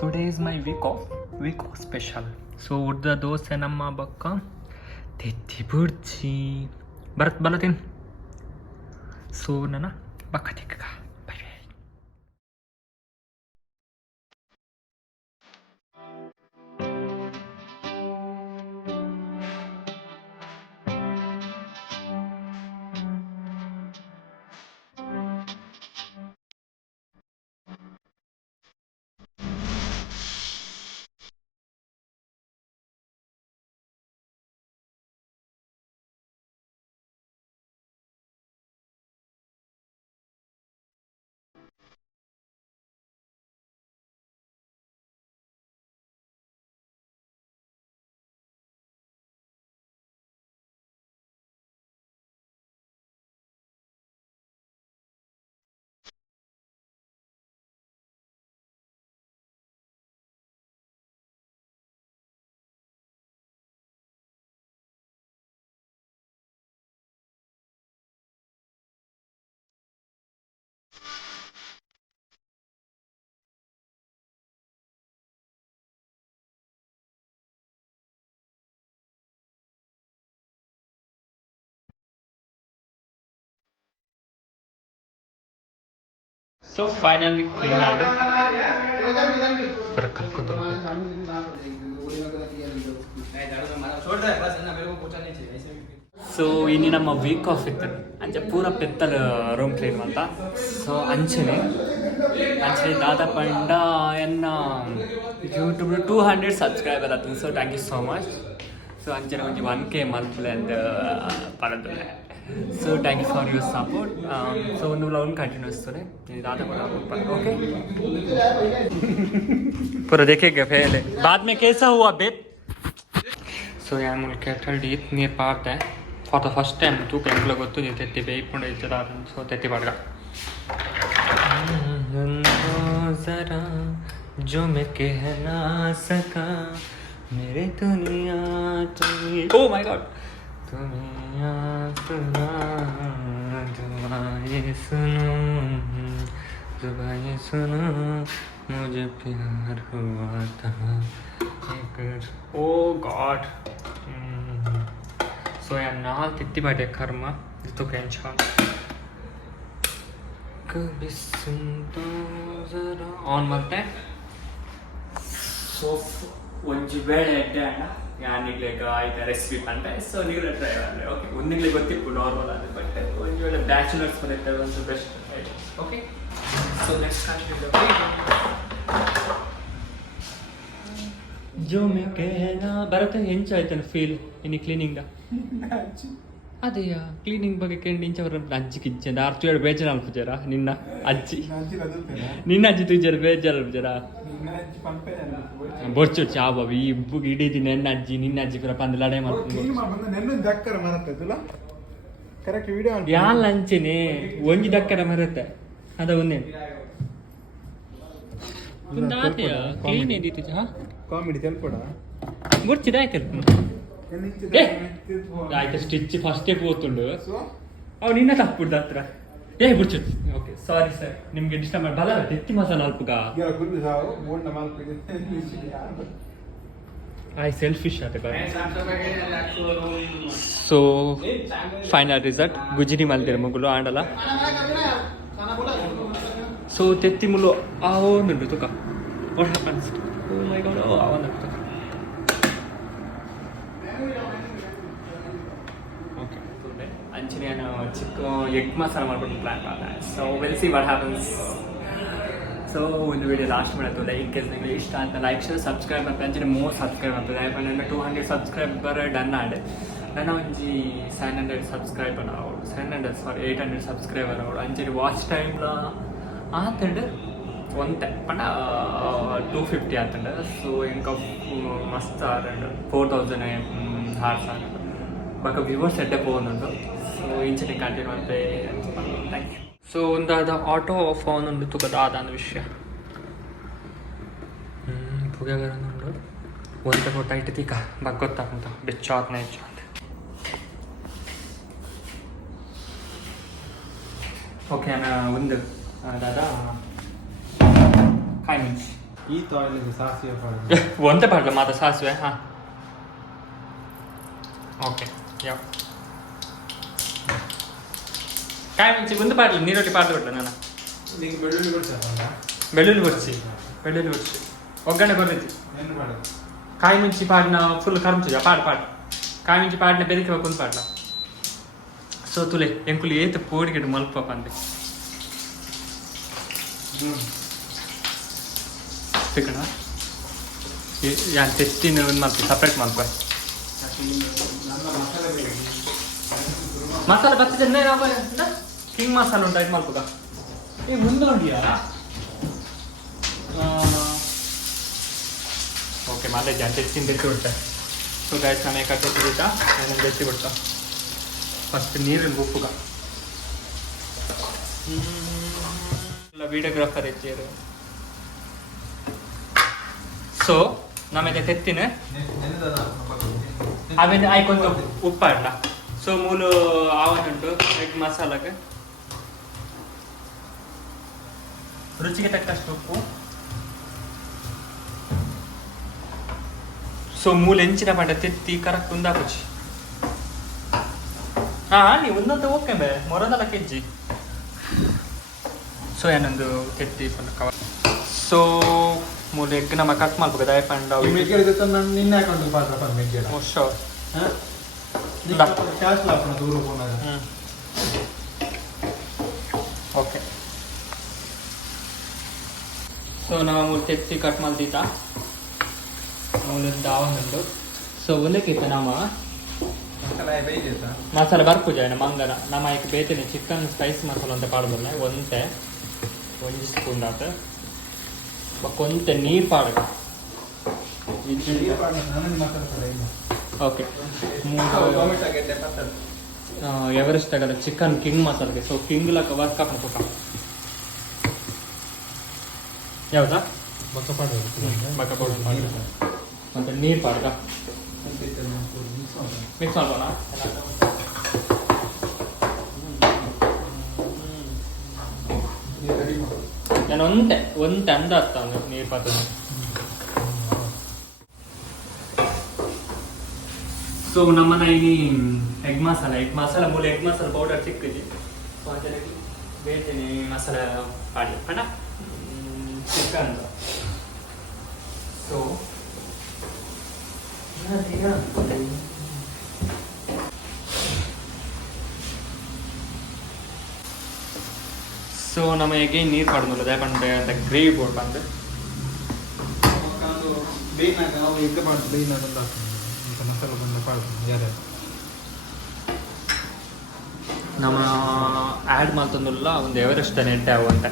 Today is my week off special. So ಉಡ್ದ ದೋಸೆ ನಮ್ಮ ಬಕ್ಕ ತೆತ್ತಿ ಬುಡ್ಚಿ ಬಲತೀನಿ. ಸೊ ನನ್ನ ಬಕ್ಕ ತಿಕ್ಕ bye bye. So finally clean ಆಗಿ ಸೊ ಇನ್ನು ನಮ್ಮ ವೀಕ್ ಆಫ್ ಇತ್ತು ಅಂಚೆ ಪೂರ ಪೆತ್ತಲ ರೂಮ್ ಕ್ಲೀನ್ ಅಂತ. ಸೊ ಅಂಚನೆ ದಾದಾ ಪಂಡ ಎನ್ನ ಯೂಟ್ಯೂಬ್ 200 ಸಬ್ಸ್ಕ್ರೈಬರ್ ಆಯ್ತು. So thank you so much. So ಅಂಚನೆ ಒಂಜಿ 1K ಮಲ್ಪಲೆ ಅಂತ ಪರದುಲ್ಲೆ. So thank you for your support. So ಒಂದು ವ್ಲಾಗ್ ಕಂಟಿನ್ಯೂಸ್ ತೋರೆ ज़्यादा ओके पूरा देखेंगे पहले बाद में कैसा हुआ बेब. ಸೊ ಯಾನ್ ಮುಲ್ಕೆ ಥರ್ಡಿ ನೀರು ಪಾಡ್ದೆ ಫಾರ್ ದ ಫಸ್ಟ್ ಟೈಮ್ ತೂಕ ಎಂಗ್ಲ ಗೊತ್ತು ನೀವು ತೆತ್ತಿ ಬೇಯ್ಕೊಂಡು ಇದ್ದದ. ಸೊ ತೆತ್ತಿ ಪಾಡ್ಗ ಜರಾ ಜೋ ಮೇ ಕಹ ನಾ ಸಕಾ ಮೇರೆ ದುನಿಯಾ ತುಮಿ. ಓ ಮೈ ಗಾಡ್ दुनिया सुना दुआएं सुनो दुआएं सुनो मुझे प्यार हुआ था एक. ओ गॉड. ಸೊ ನಾಲ್ ತಿತ್ತಿ ಬಾಟೆ ಕರ್ಮ ಇದು ಫ್ರೆಂಚ್ ಹಾಲ್ ಕಬಿ ಸುಂದೋ ಜರಾ ಆನ್ ಮತ್ತೆ. ಸೊ ಒಂಜಿ ಬೇಳೆ ಎಡ್ಡೆ ಅಣ್ಣ ಯಾನಿಗ್ಲೇಗ ಆಯ್ತು ರೆಸಿಪಿ ಕಂಡೆ. ಸೊ ನೀರು ಟ್ರೈ ಮಾಡಿದೆ. ಓಕೆ ಒಂದಿಗ್ಲೇ ಗೊತ್ತಿಪ್ಪು ನಾರ್ಮಲ್ ಅದು ಬಟ್ ಒಂದು ವೇಳೆ ಬ್ಯಾಚುಲರ್ಸ್ ಬರುತ್ತೆ ಒಂದು best. Okay so next continue ಜೋ ಮೇ ಕೇನಾ ಬರುತ್ತೆ ಹೆಂಚ ಆಯ್ತಾನೆ ಫೀಲ್ ಇನ್ನು ಕ್ಲೀನಿಂಗ್ದ ಅದೇಯ ಕ್ಲೀನಿಂಗ್ ಬಗ್ಗೆ ಕೇಳಿ ಇಂಚವ್ರ ಅಜ್ಜಿ ಕಿಚ್ಚಂದ ಅರ್ಥ ಹೇಳಿ ಬೇಜಾರು ಅಲ್ಪಜಾರ ನಿನ್ನ ಅಜ್ಜಿ ತುಜಾರ ಬೇಜಾರು ಅಲ್ಪಜಾರ ಬೊರ್ಚು ಚಾವ ಈ ಇಬ್ಬಗೆ ಹಿಡಿದಿ ನನ್ನ ಅಜ್ಜಿ ನಿನ್ನ ಅಜ್ಜಿ ಕೂಡ ಪಂದ ಲಡೆ ಮಾಡ್ಕೊಂಡು ಯಾನ್ ಲಂಚನೆ ಒಂಗಿ ದಕ್ಕರ ಮರತ್ತೆ ಅದ ಒಂದೇ ಕ್ಲೀನ್ ಏನಿತ್ತು ಕಾಮಿಡಿ ತೆಲ್ಪಡ ಗುರ್ಚಿದಾಯ್ತು ಆಯ್ತು ಸ್ಟಿಚ್ ಫಸ್ಟೇ ಹೋಗ್ತುಂಡು ಅವ್ ನಿನ್ನ ತಪ್ಪುಡ್ದ ಹತ್ರ ಬುಡ್ಚು. ಓಕೆ ಸಾರಿ ಸರ್ ನಿಮ್ಗೆ ಡಿಸ್ಟರ್ಬ್ ಮಾಡಿ ಬಲ ಎತ್ತಿ ಮಸಾಲ ಅಲ್ಪಗ ಐ ಸೆಲ್ಫಿಶ್ ಆತ. ಸೊ ಫೈನಲ್ ರಿಸಲ್ಟ್ ಗುಜಿರಿ ಮಲ್ದಿರ ಮುಗುಲು ಆಂಡಲ. ಸೊ ತೆತ್ತಿ ಮುಲು ಆವೊಂದುಂಡು ತುಕ what happens. Oh my god ಆವೊಂದುಂಡು ತುಕ. ಓಕೆ ಅಂಚನೆ ನಾನು ಚಿಕ್ಕ ಎಗ್ ಮಸಾಲ ಮಾಡ್ಬಿಟ್ಟು ಪ್ಲ್ಯಾನ್ ಮಾಡಿದೆ. So will see what happens. So ಒಂದು ವಿಡಿಯೋ ಲಾಸ್ಟ್ ಮಾಡತ್ತಲ್ಲ ಇನ್ ಕೇಸ್ ನಿಮಗೆ ಇಷ್ಟ ಅಂತ ಲೈಕ್ ಶೇರ್ ಸಬ್ಸ್ಕ್ರೈಬ್ ಮಾಡ್ತಾರೆ ಅಂಚನೆ ಮೋರ್ ಸಬ್ಸ್ಕ್ರೈಬ್ ಮಾಡ್ತದೆ. ನನ್ನ 200 ಸಬ್ಸ್ಕ್ರೈಬರ್ ಡನ್ ಆಡೆ ನನ್ನ ಒಂಜಿ 700 ಸಬ್ಸ್ಕ್ರೈಬರ್ ಅವಳು 700 ಸಾರಿ 800 ಸಬ್ಸ್ಕ್ರೈಬರ್ ಅವಳು ಅಂಚನೆ ವಾಚ್ ಟೈಮ್ಲ ಆತಂಡು ಒಂತೆ ಪಂಡ 250 ಆತಂಡ ಸೊ ಇಂಕ ಮಸ್ತ್ ಆರಂಡು 4000 ಹಾರ್ಸ್ ಆರಂಡು ಬೊಕ ವ್ಯೂವರ್ಸ್ ಎಡ್ಡೆ ಪೋನುಂಡು ಸೊ ಇಂಚನೆ ಕಂಟಿನ್ಯೂ ಅಂತೆ ಥ್ಯಾಂಕ್ ಯು. ಸೊ ಒಂದಾದ ಆಟೋ ಆಫ್ ಆನ್ ಉಂಡು ತುಕದ ಆದಾನ ವಿಷಯ ಪುಗೆಗರನುಂಡು ಒಂತೆ ಕೊಟ್ಟ ಇಟ್ಟು ತೀಕ ಬಗ್ ಗೊತ್ತಾಗುಂತ ಬೆಚ್ಚ ಆತ್ನ ಹೆಚ್ಚು ಅಂತ. ಓಕೆ ನಾನು ಒಂದು ಅದಾದ ಕಾಯಿ ಮಿಂಚಿ ಈ ತೊಳೆದು ಸಾಸಿವೆ ಪಾಡು ಒಂದೇ ಪಾಡ್ಲ ಮಾತ್ರ ಸಾಸಿವೆ ಹಾಂ ಓಕೆ ಯಾವ ಕಾಯಿ ಮಿಂಚಿ ಒಂದು ಪಾಡ್ಲ ನೀರೊಟ್ಟಿ ಪಾಡ್ದು ಬಿಡ್ಲ ನಾನು ನಿಂಗೆ ಬೆಳ್ಳುಳ್ಳಿ ಕೊಡ್ಸಪ್ಪ ಬೆಳ್ಳುಳ್ಳಿ ಬರ್ಸಿ ಒಗ್ಗರಣೆ ಬರ್ತೈತಿ ಏನು ಮಾಡೋದು ಕಾಯಿ ಮಿಂಚಿ ಪಾಡ್ನ ಫುಲ್ ಕರ್ಮುಚ್ಚ ಪಾಡು ಕಾಯಿ ಮಿಂಚಿ ಪಾಡ್ನ ಬೆದಕ್ಕೆ ಒಂದು ಪಾಡ್ಲ ಸೊ ತುಲೆ ಎಂಕುಲು ಏತು ಪೋಡಿಗೆಡು ಮಲ್ಪ ಅಂದೆ ಸಿಕ್ಕಣ ಯಾನ್ ತೆಸ್ಟಿನ ಒಂದು ಮಲ್ಪಿ ಸಪ್ರೇಟ್ ಮಲ್ಪ ಮಸಾಲೆ ಬರ್ತದೆ ಹಿಂಗ್ ಮಸಾಲೆ ಉಂಟು ಆಯ್ತು ಮಲ್ಪಗ ಈ ಮುಂದೆ ನೋಡಿಯಾ ಓಕೆ ಮಲ್ಲೆ ಜಾನ್ ತೆಸ್ಟಿನ ತೆತ್ತಿ ಬಿಡ್ತೆ ಸೊ ಗಾಯ್ಸ್ ನಾನು ಕಟ್ಟೆ ಬಿಡ್ತಾ ನಾನು ತೆತ್ತಿ ಬಿಡ್ತಾ ಫಸ್ಟ್ ನೀರಿನ ಉಪ್ಪುಗ ಇಲ್ಲ ವಿಡಿಯೋಗ್ರಾಫರ್ ಇದ್ದೀರು ಸೊ ನಮಗೆ ತೆತ್ತಿನ ಆಮೇಲೆ ಆಯ್ಕೊಂದು ಉಪ್ಪ ಇಡಲ ಸೊ ಮೂಲು ಆವನುಂಟು ಎಗ್ ಮಸಾಲಾಗೆ ರುಚಿಗೆ ತಕ್ಕಷ್ಟು ಉಪ್ಪು ಸೊ ಮೂಲು ಹೆಂಚಿನ ಪಂಡ ತೆತ್ತಿ ಕರೆಕ್ಟ್ ಉಂದಾಪುಚ್ಚಿ ನೀವು ಒಂದೊಂದು ಓಕೆ ಬೇ ಮೊರದಲ್ಲ ಕೆಜಿ ಸೊ ಏನೊಂದು ತೆತ್ತಿ ಕವರ್ ಸೊ ಮೂರು ಎಗ್ ನಮ್ಮ ಕಟ್ ಮಾಡ್ಬೇಕು ದಯ ಪಂಡ ನಿನ್ನೆ ಅಕೌಂಟ್ ಪಾತ್ರ ಮೆಗ್ಗೆಡ ಶೋರ್ ಕ್ಯಾಶ್ ಲಾಪಣ ದೂರ ಹೋದಾಗ ಓಕೆ ಸೊ ನಾವು ಮೂರು ತೆತ್ತಿ ಕಟ್ ಮಾಡ್ದೀತಾ ಮೂಲಿಂದ ಆವನುಂಡು ಸೊ ಒಲೆಕಿತ್ತು ನಮ್ಮ ಮಸಾಲೆ ಬರ್ಪೂಜ ಮಂಗನ ನಮ್ಮ ಈಗ ಬೇತೇನೆ ಚಿಕನ್ ಸ್ಪೈಸ್ ಮಸಾಲ ಅಂತ ಪಾಡ್ಬಲ್ಲ ಒಂತೆ ಒಂಜಿ ಸ್ಪೂನ್ ಆತ ಕೊಂತೆ ನೀರು ಪಾಡ ಓಕೆ ಎವರೆಸ್ಟ್ ಆಗಲ್ಲ ಚಿಕನ್ ಕಿಂಗ್ ಮಸಾಲೆಗೆ ಸೊ ಕಿಂಗ್ ಲಕ್ಕ ವರ್ಕ್ ಅಪ್ ಮುಖ ಯಾವ್ದಾ ಬಕ್ಕ ಪೌಡರ್ ಮತ್ತೆ ನೀರು ಪಾಡ್ಗ ಮಿಕ್ಸ್ ಮಾಡೋಣ ನಾನು ಒಂತೆ ಅಂದ ಆಗ್ತಾ ನೀರು ಪಾತ್ರ ಸೊ ನಮ್ಮನ ಇಲ್ಲಿ ಎಗ್ ಮಸಾಲ ಮೂಲ ಎಗ್ ಮಸಾಲ ಪೌಡರ್ ಸಿಕ್ಕಿದೆ ಸೊ ಅದರಲ್ಲಿ ಬೇತೇನೆ ಮಸಾಲ ಪಾಡಿ ಪಣ ಚಿಕನ್ ಸೊ ಸೊ ನಮ್ಮ ಹೇಗೆ ನೀರು ಪಾಡ್ನಲ್ಲ ದಯಪಂಡೆ ಅಂತ ಗ್ರೇವಿ ಬೋರ್ಡ್ ಬಂದು ನಮ್ಮ ಆ್ಯಡ್ ಮಾಡ್ತಂದಿಲ್ಲ ಒಂದು ಎವರೆಸ್ಟ್ ನೆಟ್ಟೆ ಅವಂತೆ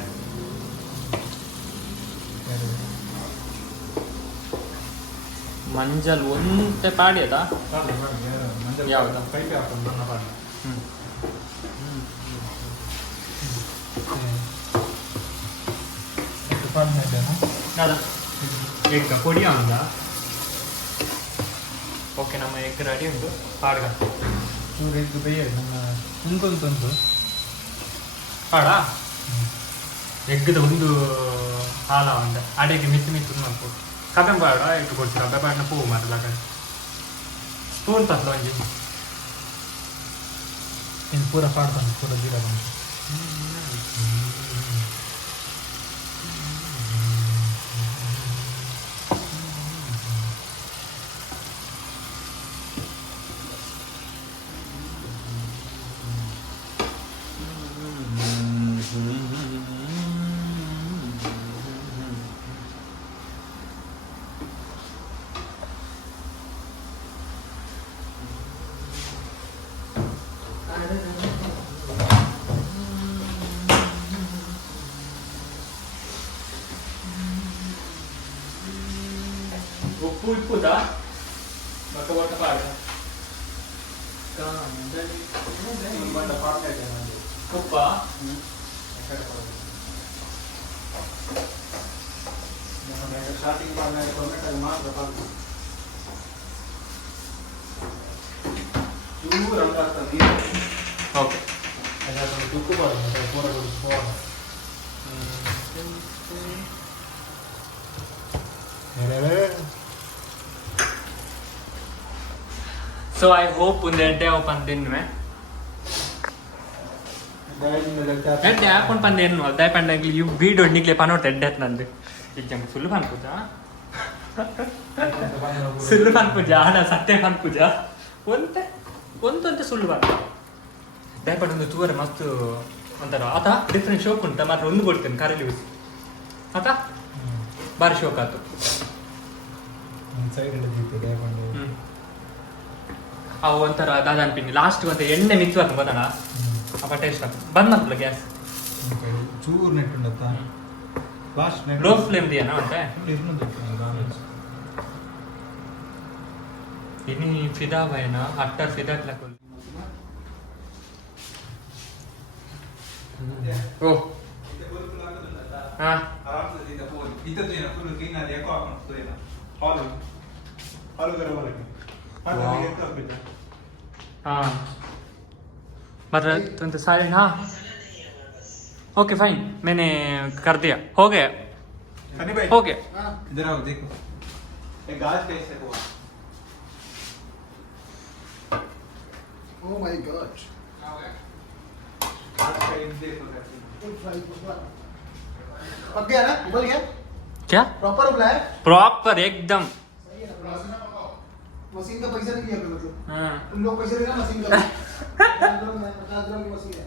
ಮಂಜಲ್ ಒಂತೆ ಪಾಡಿ ಅದ ಯಾವ್ದು ಎಗ್ ಪೊಡಿ ಉಂಟ ಓಕೆ ನಮ್ಮ ಎಗ್ ರೆಡಿ ಉಂಟು ಪಾಡ್ಗ ಚೂರು ಎಗ್ ಬೇಯ ಉಂಟು ಪಾಡ ಎಗ್ಗದ ಒಂದು ಹಾಲ ಉಂಟ ಅಡೆಗೆ ಮಿತ್ತು ಮಾಡ್ಬೋದು ಕಬ್ಬೆ ಪಾಡ ಎಗ್ ಕೊಡ್ತೀರ ಕಬ್ಬೆ ಪಾಡನ ಪೂವು ಮಾಡಲ್ಲ ಕಡೆ ಸ್ಪೂನ್ ತತ್ಲ ಒಂಜಿ ಇನ್ನು ಪೂರ ಪಾಡ್ತಾನೆ ಪೂರ ಜೀರ ಬಂದು ಉಪ್ಪುದ ಬಕ್ಕ ಬಕ್ಕ ಪಾಡ ಉಪ್ಪ ಸ್ಟಾರ್ಟಿಂಗ್ ಮಾತ್ರ ಚೂರು ರಂಗಾಗ್ತದೆ ಓಕೆ ತುಕ್ಕು ಬರೋದು ಪೂರ ಸೊ ಐ ಹೋಪ್ ಒಂದು ಎಡ್ಡೆ ಓಪನ್ ತಿನ್ನುವೆ ಎಡ್ಡೆ ಹಾಕೊಂಡು ಪಂದೇನು ಅದೇ ಪಂಡಂಗ್ಲಿ ಇವು ಬೀಡು ಒಣ್ಣಿಗ್ಲೆ ಪನೋಟ್ ಎಡ್ಡೆ ನಂದು ಈಗ ಸುಳ್ಳು ಪನ್ ಪೂಜಾ ಸುಳ್ಳು ಪನ್ ಪೂಜಾ ಹಣ ಸತ್ಯ ಪನ್ ಪೂಜಾ ಒಂದಂತೆ ಸುಳ್ಳು ಪನ್ ದಯಪಟ್ಟು ಒಂದು ತೂವರೆ ಮಸ್ತ್ ಒಂಥರ ಆತ ಡಿಫ್ರೆಂಟ್ ಶೋಕ್ ಉಂಟ ಮಾತ್ರ ಒಂದು ಕೊಡ್ತೇನೆ ಕರೆಲಿ ಯೂಸ್ ಆತ ಭಾರಿ ಶೋಕ್ ಆಯ್ತು ಅವು ಒಂಥರ ದಾದಾನ್ ಪಿಂಡಿ ಲಾಸ್ಟ್ ಒಂದು ಎಣ್ಣೆ ಮಿಕ್ಸ್ ಆಗ್ತದೆ ಗೊತ್ತಣ ಅಪ್ಪ ಟೇಸ್ಟ್ ಆಗ್ತದೆ ಬಂದ್ ಮಾಡ್ತಲ್ಲ ಗ್ಯಾಸ್ ಚೂರು ನೆಟ್ಟು ಲಾಸ್ಟ್ ಲೋ ಫ್ಲೇಮ್ ದಿಯಾ ಮತ್ತೆ ಇನಿ ಫಿದಾ ಬೈನ ಅಟ್ಟರ್ ಫಿದಾ ಕ್ಲಕ್ ಓ ಹಾ हाँ मतलब सारे हाँ ओके फाइन मैंने कर दिया हो गया हो गया इधर आओ देखो ये गाज कैसे हुआ Oh my god. गाज का एक देखो पक गया ना उबल गया क्या प्रॉपर उबला है प्रॉपर एकदम मशीन का पैसा नहीं दिया मतलब हाँ तुम लोग पैसे देना मशीन का 50 ग्राम की मशीन है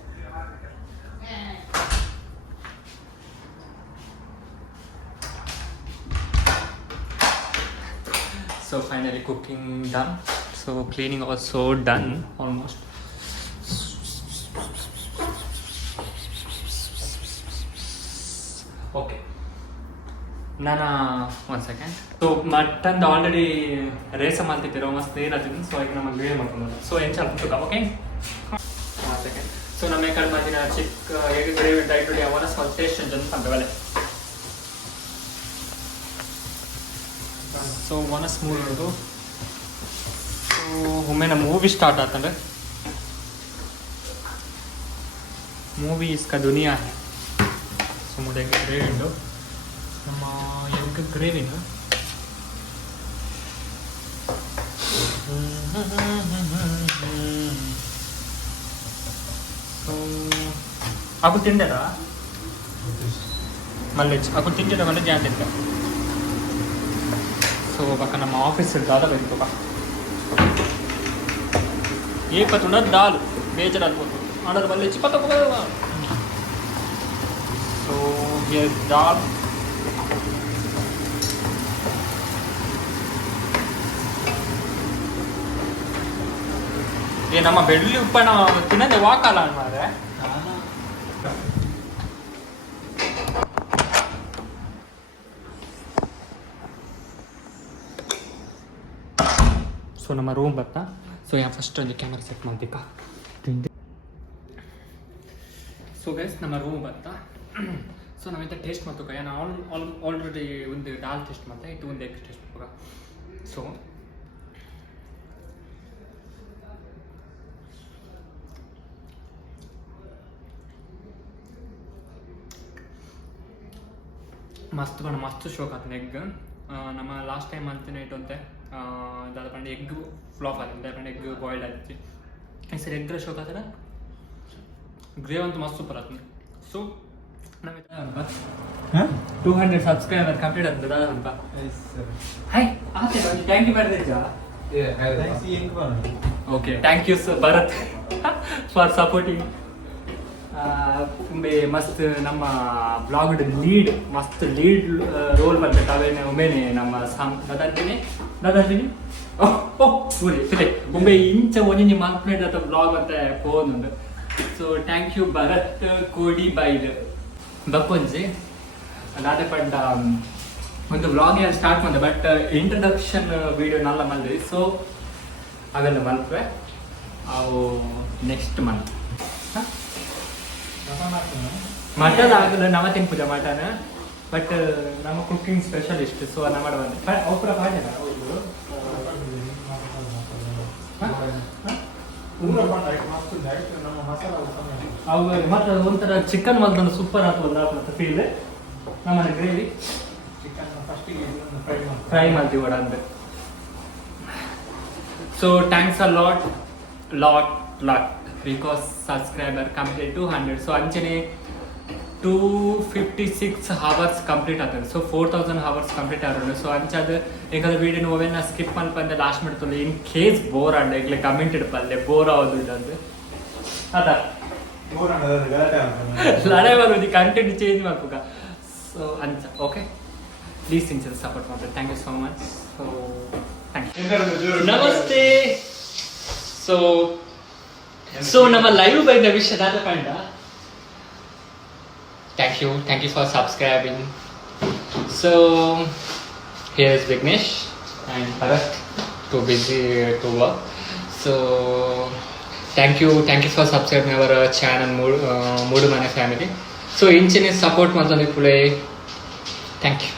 so finally cooking done so cleaning also done almost okay ನಾನು ಒಂದು ಸೆಕೆಂಡ್ ಸೊ ಮಟನ್ ಆಲ್ರೆಡಿ ರೇಸ ಮಾಡ್ತಿದ್ದೀರೋ ಮಸ್ತ್ ನೀರತ್ತಿದ್ದೀನಿ ಸೊ ಈಗ ನಮ್ಮ ಗ್ರೇವಿ ಮಾಡ್ಕೊಂಡು ಸೊ ಏನು ಚಲ್ತು ಓಕೆ ಒಂದು ಸೆಕೆಂಡ್ ಸೊ ನಮ್ಮ ಈ ಕಡೆ ಮಧ್ಯಾಹ್ನ ಚಿಕ್ಕ ಹೇಗೆ ಗ್ರೇವಿ ಡೈಟ್ ಅವನ ಸ್ವಲ್ಪ ಟೇಸ್ಟ್ ಅಂತ ಅಂಬೇಲೆ ಸೊ ಒನ್ ಸ್ಮೂಲ್ ಇರೋದು ಸೊ ಒಮ್ಮೆ ನಮ್ಮ ಮೂವಿ ಸ್ಟಾರ್ಟ್ ಆತಂದ್ರೆ ಮೂವಿ ಇಸ್ಕ ದುನಿಯಾ ಸೊ ಮುದ್ದೆ ಗ್ರೇವಿ ಉಂಟು ನಮ್ಮ ಎಗ್ ಗ್ರೇವಿನ ಸೊ aku ತಿಂದೆರಾ ಮಲ್ಲೇಜ್ aku ತಿಂದಿದ್ದ ಮನೆ ಜಾನ್ ತಿಂದ ಸೊ ಬಕ್ಕ ನಮ್ಮ ಆಫೀಸ್ ದಾದ ಬಂತು ಬಾ ये पतुना दाल बेचर ಆಗ್ಬೋದು ಆನಂದ ಮಲ್ಲೇಜ್ ಪತ ಸೊ ये दाल ये ನಮ್ಮ ಬೆಳ್ಳುಳ್ಳಿ ಉಪ್ಪನ ತಿನ್ನದೆ ವಾಕಲ್ಲ ಮಾರೆ ಸೊ ನಮ್ಮ ರೂಮ್ ಬರ್ತಾ ಸೊ ಯಾ ಫಸ್ಟ್ ಒಂದು ಕ್ಯಾಮರಾ ಸೆಟ್ ಮಾಡ್ಬೇಕಾ ಸೊ ಗೈಸ್ ನಮ್ಮ ರೂಮ್ ಬರ್ತಾ ಸೊ ನಾವಿಂತ ಟೇಸ್ಟ್ ಮಾಡ್ತಕ್ಕ ಏನು ಆಲ್ರೆಡಿ ಒಂದು ದಾಲ್ ಟೇಸ್ಟ್ ಮಾಡ್ತಾ ಇದು ಒಂದು ಎಗ್ ಟೇಸ್ಟ್ ಮಾಡ್ಬೇಕ ಸೊ ಮಸ್ತ್ ಬಣ್ಣ ಮಸ್ತ್ ಶೋಕ್ ಆತನ ಎಗ್ ನಮ್ಮ ಲಾಸ್ಟ್ ಟೈಮ್ ಅಂತಾನೆ ಇಟ್ಟು ಅಂತೆ ದಾದ ಪಂಡ ಎಗ್ ಫ್ಲಾಪ್ ಆಗಿದೆ ದಾದ ಪಂಡ ಎಗ್ ಬಾಯ್ಲ್ಡ್ ಆಯ್ತು ಈ ಸರಿ ಎಗ್ ಶೋಕ್ ಆತನ ಗ್ರೇವ್ ಅಂತೂ ಮಸ್ತ್ ಸೂಪರ್ ಆತನ ಸೊ ನಾವು 200 ಸಬ್ಸ್ಕ್ರೈಬರ್ ಕಂಪ್ಲೀಟ್ ಆಗ್ತದೆ ದಾದ ಅಂತ ಹಾಯ್ ಆತೆ ಥ್ಯಾಂಕ್ ಯು ಮಾಡಿದ್ದೆ okay thank you sir Bharat for supporting ಒಮ್ಮೆ ಮಸ್ತ್ ನಮ್ಮ ಬ್ಲಾಗ್ಡ್ ಲೀಡ್ ಮಸ್ತ್ ಲೀಡ್ ರೋಲ್ ಬರ್ತೈತೆ ಅವೇನೆ ಒಮ್ಮೆನೆ ನಮ್ಮ ದಾದಾಂತೀನಿ ಸೂರಿ ಸರಿ ಒಮ್ಮೆ ಇಂಚ ಒಂಜಿ ಮಾಲ್ಪ್ಲೇಟ್ ಅಥವಾ ಬ್ಲಾಗ್ ಅಂತ ಫೋನ್ ಉಂಡು ಸೊ ಥ್ಯಾಂಕ್ ಯು ಭರತ್ ಕೋಡಿ ಬೈಡ್ ಬಕ್ಕೊಂಜಿ ದಾದ ಪಂಡ ಒಂದು ವ್ಲಾಗ್ ಸ್ಟಾರ್ಟ್ ಮಾಡಿದೆ ಬಟ್ ಇಂಟ್ರಡಕ್ಷನ್ ವಿಡಿಯೋ ನಲ್ಲ ಮಾಡಿದ್ವಿ ಸೊ ಅವೆಲ್ಲ ಮಲ್ಪೆ ಅವು ನೆಕ್ಸ್ಟ್ ಮಂತ್ ಮಟನ್ ಆಗಲ್ಲ ನವ ತಿನ್ಪುಜ ಮಟನ್ ಬಟ್ ನಮ್ಮ ಕುಕಿಂಗ್ ಸ್ಪೆಷಲಿಸ್ಟ್ ಸೊ ನಮ್ಮ ಬಂದೆ ಅವ್ರ ಪಾಠ ಅವು ಮತ್ತೆ ಒಂಥರ ಚಿಕನ್ ಮಲ್ತಂದು ಸೂಪರ್ ಆಗ್ತದೆ ಮತ್ತೆ ಫೀಲ್ ನಮ್ಮನೆ ಗ್ರೇವಿ ಫ್ರೈ ಮಾಡ್ತೀವಿ ವಡ ಅಂದ್ರೆ so thanks a lot because subscriber complete 200 so ಅಂಚನೆ 256 ಅವರ್ಸ್ ಕಂಪ್ಲೀಟ್ ಆಗ್ತದೆ ಸೊ 4000 ಅವರ್ಸ್ ಕಂಪ್ಲೀಟ್ ಆಗೋದು ಸೊ ಅಂಚಾದ ಏಕಾದ ವಿಡಿಯೋ ನೋವೆಲ್ಲ ಸ್ಕಿಪ್ ಮಲ್ಪಂದೆ ಲಾಸ್ಟ್ ಮಾಡ್ತಲ್ಲ ಇನ್ ಕೇಸ್ ಬೋರ್ ಆಡ ಈಗಲೇ ಕಮೆಂಟ್ ಇಡ್ಪಲ್ಲೆ ಬೋರ್ ಆಗೋದು ಅದು ಅದ ಲಡಾಯಿ ಬರೋದು ಕಂಟೆಂಟ್ ಚೇಂಜ್ ಮಾಡ್ಬೇಕ ಸೊ ಅಂಚ ಓಕೆ ಪ್ಲೀಸ್ ಇಂಚ ಸಪೋರ್ಟ್ ಮಾಡ್ತಾರೆ thank you so much so thank you ನಮಸ್ತೆ ಸೊ ನಮ್ಮ ಲೈವ್ ಬೈದ ವಿಷಯ ದಾದ ಕಂಡ thank you for subscribing. So here is Vignesh and Bharat, too busy to work. So thank you for subscribing our channel Moodumane Family. So inchine support madani pule thank you.